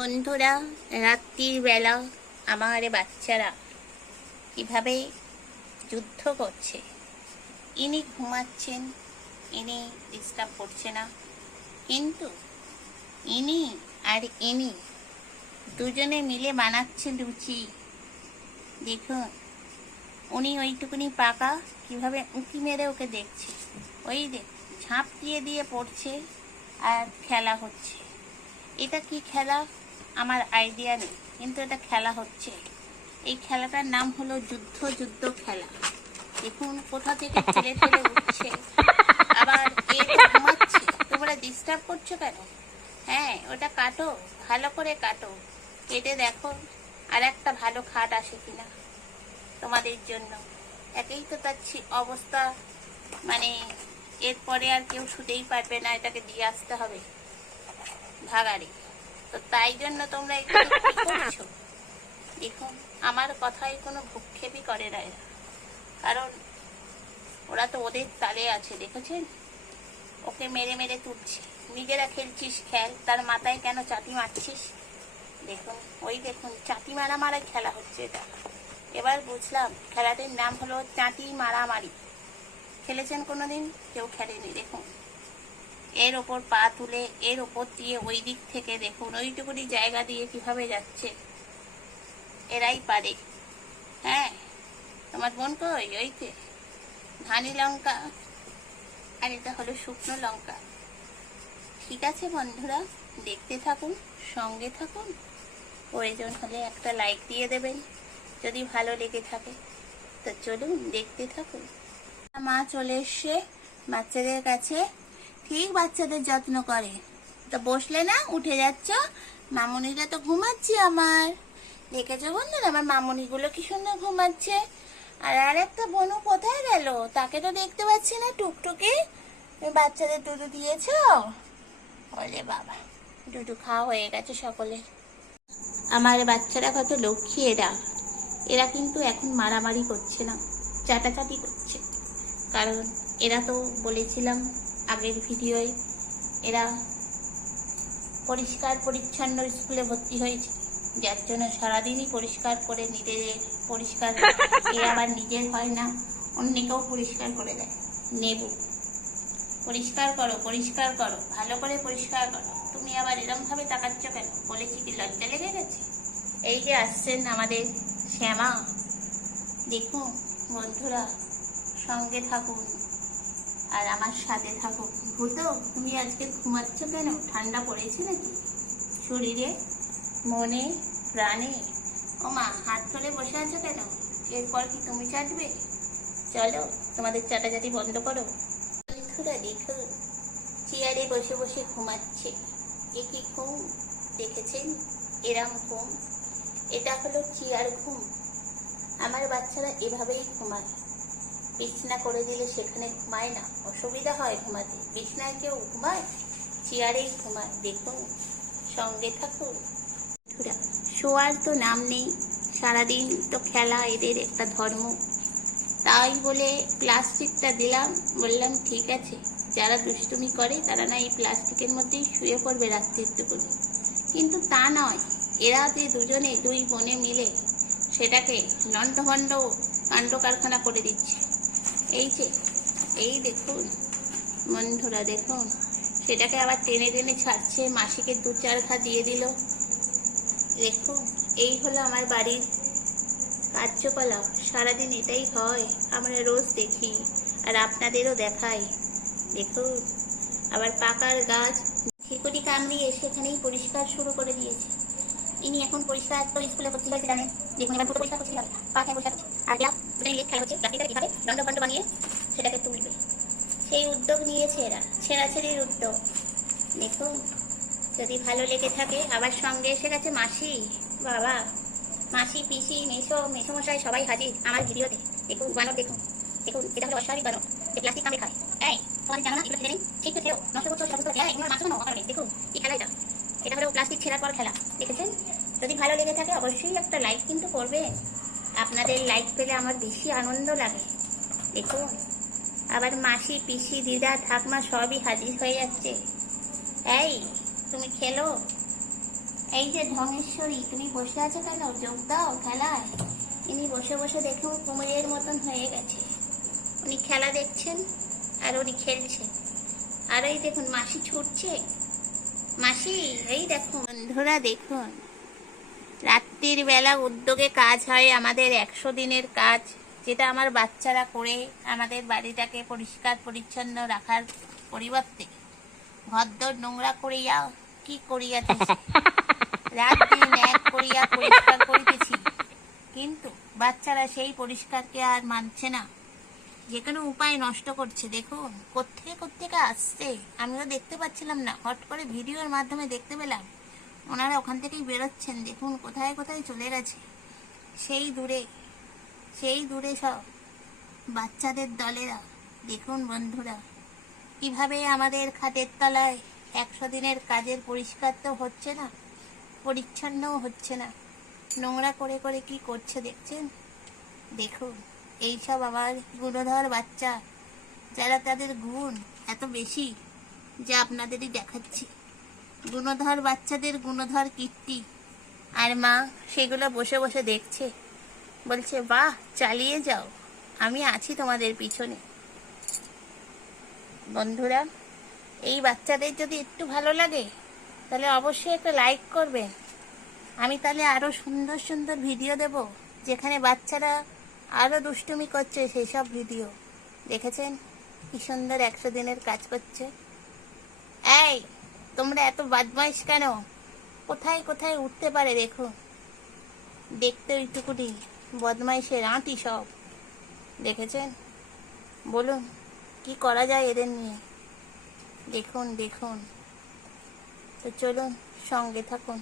বন্ধুরা, রাত্রির বেলা আমার বাচ্চারা কিভাবে যুদ্ধ করছে। ইনি ঘুমাচ্ছেন, ইনি ডিস্টার্ব করছে না, কিন্তু ইনি আর ইনি দুজনে মিলে বানাচ্ছে লুচি। দেখুন, উনি ওইটুকুনি পাকা কিভাবে উঁকি মেরে ওকে দেখছে। ওই দেখ, ঝাঁপ দিয়ে দিয়ে পড়ছে আর খেলা হচ্ছে। এটা কি খেলা আমার আইডিয়া নেই, কিন্তু এটা খেলা হচ্ছে। এই খেলাটার নাম হলো যুদ্ধ খেলা। দেখুন কোথা থেকে ঠেলে ঠেলে উঠছে, আবার এ তো ঘুমাচ্ছে। তোমরা ডিস্টার্ব করছো কেন? হ্যাঁ, ওটা কাটো, ভালো করে কাটো, কেটে দেখো আর একটা ভালো খাট আসে কিনা তোমাদের জন্য। একেই তো তার অবস্থা, মানে এরপরে আর কেউ শুতেই পারবে না, এটাকে দিয়ে আসতে হবে ভাগাড়ে। তো তাই জন্য তোমরা একটু কি করছো? দেখুন, আমার কথায় কোনো ভ্রুক্ষেপই করে না এরা, কারণ ওরা তো ওদের তালে আছে। দেখেছেন, ওকে মেরে মেরে তুলছে। নিজেরা খেলছিস খেল, তার মাথায় কেন চাটি মারছিস? দেখুন, ওই দেখুন, চাটি মারামারি খেলা হচ্ছে এটা। এবার বুঝলাম খেলাটির নাম হলো চাটি মারামারি। খেলেছেন কোনোদিন? কেউ খেলেনি। দেখুন, এর ওপর পা তুলে এর ওপর দিয়ে ওই দিক থেকে দেখুন ওইটুকুনি জায়গা দিয়ে কিভাবে যাচ্ছে। এরাই পারে। হ্যাঁ, তোমার বোন কই? ওইতে ধানি লঙ্কা, আর এটা হলো শুকনো লঙ্কা। ঠিক আছে বন্ধুরা, দেখতে থাকুন, সঙ্গে থাকুন। প্রয়োজন হলে একটা লাইক দিয়ে দেবেন যদি ভালো লেগে থাকে। তো চলুন দেখতে থাকুন। মা চলে এসছে বাচ্চাদের কাছে, ঠিক বাচ্চাদের যত্ন করে। তো বসলে না, উঠে যাচ্ছ। মামুনিরা তো ঘুমাচ্ছে আমার। দেখেছো বন্ধুরা, আমার মামুনিগুলো কি সুন্দর ঘুমাচ্ছে। আর একটা বোনু কোথায় গেল? তাকে তো দেখতে পাচ্ছি না। টুকটুকি, তুমি বাচ্চাদের দুধু দিয়েছো? বলে বাবা, দুধু খাওয়া হয়ে গেছে সকলের। আমার বাচ্চারা কত লক্ষ্মী। এরা এরা কিন্তু এখন মারামারি করছে না, চাটাচাটি করছে। কারণ এরা তো বলেছিলাম আগের ভিডিওয়, এরা পরিষ্কার পরিচ্ছন্ন স্কুলে ভর্তি হয়েছে, যার জন্য সারাদিনই পরিষ্কার করে নিজেদের পরিষ্কার। এ আবার নিজের হয় না, অন্যকেও পরিষ্কার করে দেয়। নেবু, পরিষ্কার করো, পরিষ্কার করো, ভালো করে পরিষ্কার করো। তুমি আবার এরম ভাবে তাকাচ্ছ কেন? বলেছি কি লজ্জা লেগে গেছে? এই যে আসছেন আমাদের শ্যামা। দেখুন বন্ধুরা, সঙ্গে থাকুন আর আমার সাথে থাকুন। ভূত, তুমি আজকে ঘুমাচ্ছ কেন? ঠান্ডা পড়েছে নাকি শরীরে, মনে, প্রাণে? ও মা, হাত ধরে বসে আছো কেন? এরপর কি তুমি চাটবে? চলো, তোমাদের চাটাচাটি বন্ধ করো। বন্ধুরা দেখুন, চেয়ারে বসে বসে ঘুমাচ্ছে। এ কি ঘুম দেখেছেন? এরাম ঘুম, এটা হলো চেয়ার ঘুম। আমার বাচ্চারা এভাবেই ঘুমায়। বিছনা করে দিলে সেখানে ঘুমায় না, অসুবিধা হয় ঘুমাতে। বিছনায় কেউ ঘুমায়? চেয়ারেই ঘুমায়। দেখুন, সঙ্গে থাকুন। শোয়ার তো নাম নেই, সারাদিন তো খেলা এদের একটা ধর্ম। তাই বলে প্লাস্টিকটা দিলাম, বললাম ঠিক আছে, যারা দুষ্টুমি করে তারা না এই প্লাস্টিকের মধ্যেই শুয়ে পড়বে রাত্রির টুকুনি। কিন্তু তা নয়, এরা যে দুজনে, দুই বোনে মিলে সেটাকে লণ্ডভণ্ড কাণ্ড কারখানা করে দিচ্ছে। এই যে, এই দেখুন বন্ধুরা, দেখুন সেটাকে আবার টেনে টেনে ছাড়ছে। মাসিকে 2-4 ঘা দিয়ে দিল। দেখুন, এই হলো আমার বাড়ির কার্যকলাপ। সারাদিন এটাই হয়, আমরা রোজ দেখি আর আপনাদেরও দেখাই। দেখুন, আবার পাকার গাছ খিকুড়ি কামড়িয়ে সেখানেই পরিষ্কার শুরু করে দিয়েছে। ইনি এখন পরিষ্কার তো স্কুলে ভর্তি হয়েছে জানেন। দেখুন, এবার পুরো পরিষ্কার করতে হবে, পাখায় বসে আছে। আর ক্লাব দুটাই লেট খেলা হচ্ছে, রাত্রিটা কীভাবে দণ্ডফণ্ড বানিয়ে সেটাকে তুলবে, সেই উদ্যোগ নিয়েছে এরা, ছেঁড়াছেড়ির উদ্যোগ। দেখুন, যদি ভালো লেগে থাকে। আবার সঙ্গে এসে গেছে মাসি। বাবা, মাসি, পিসি, মেসমশাই সবাই হাজির আমার ভিডিওতে। দেখুন বানর, দেখুন দেখুন, এটা হলো অস্বাভাবিক বানর, যে প্লাস্টিক কামড়ে খায়। এই, তোমাদের জানো না এগুলো ছেড়ে নেই? ঠিক তো ছেড়ো, নষ্ট করছো সেটা বুঝতে পারছি। মাছ কেন অকারণে? দেখুন কি খেলা এটা, এটা হলো প্লাস্টিক ছেঁড়ার পর খেলা। দেখেছেন? যদি ভালো লেগে থাকে অবশ্যই একটা লাইক কিন্তু করবে। আপনাদের লাইক পেলে আমার বেশি আনন্দ লাগে। দেখুন, আবার মাসি, পিসি, দিদা, ঠাকমা সবই হাজির হয়ে যাচ্ছে। এই, তুমি খেলো? এই যে ধনেশ্বরী, তুমি বসে আছো কেন? যোগ দাও খেলায়। ইনি বসে বসে দেখুন কুমিরের মতন হয়ে গেছে। উনি খেলা দেখছেন আর উনি খেলছে। আর এই দেখুন মাসি ছুটছে। মাসি, এই দেখুন বন্ধুরা, দেখুন রাত্রির বেলা উদ্যোগে কাজ হয় আমাদের 100 দিনের কাজ, যেটা আমার বাচ্চারা করে আমাদের বাড়িটাকে পরিষ্কার পরিচ্ছন্ন রাখার পরিবর্তে ঘরদোর নোংরা করিয়া কি করিয়াতেছি, রাত দিন এক করিয়া পরিষ্কার করিতেছি, কিন্তু বাচ্চারা সেই পরিষ্কারকে আর মানছে না, যে কোনো উপায় নষ্ট করছে। দেখুন কোত্থেকে আসছে, আমিও দেখতে পাচ্ছিলাম না, হট করে ভিডিওর মাধ্যমে দেখতে পেলাম ওনারা ওখান থেকেই বেরোচ্ছেন। দেখুন কোথায় কোথায় চলে গেছে, সেই দূরে সব বাচ্চাদের দলেরা। দেখুন বন্ধুরা, কিভাবে আমাদের খাটের তলায় 100 দিনের কাজের পরিষ্কার তো হচ্ছে না, পরিচ্ছন্নও হচ্ছে না, নোংরা করে করে কি করছে দেখছেন। দেখুন এইসব আমার গুণধর বাচ্চা, যারা তাদের গুণ এত বেশি যা আপনাদেরই দেখাচ্ছি। গুণধর বাচ্চাদের গুণধর কীর্তি, আর মা সেগুলো বসে বসে দেখছে, বলছে বাহ চালিয়ে যাও, আমি আছি তোমাদের পিছনে। বন্ধুরা, এই বাচ্চাদের যদি একটু ভালো লাগে তাহলে অবশ্যই একটা লাইক করবেন। আমি তাহলে আরও সুন্দর সুন্দর ভিডিও দেব, যেখানে বাচ্চারা আরও দুষ্টুমি করছে সেই সব ভিডিও। দেখেছেন কি সুন্দর 100 দিনের কাজ করছে। এই তোমরা এত বদমাইশ কেন? কোথায় কোথায় উঠতে পারে দেখুন, দেখতে ওইটুকুনি বদমাইশের আঁটি সব। দেখেছেন? বলুন কি করা যায় এদের নিয়ে। দেখুন দেখুন, তো চলুন সঙ্গে থাকুন।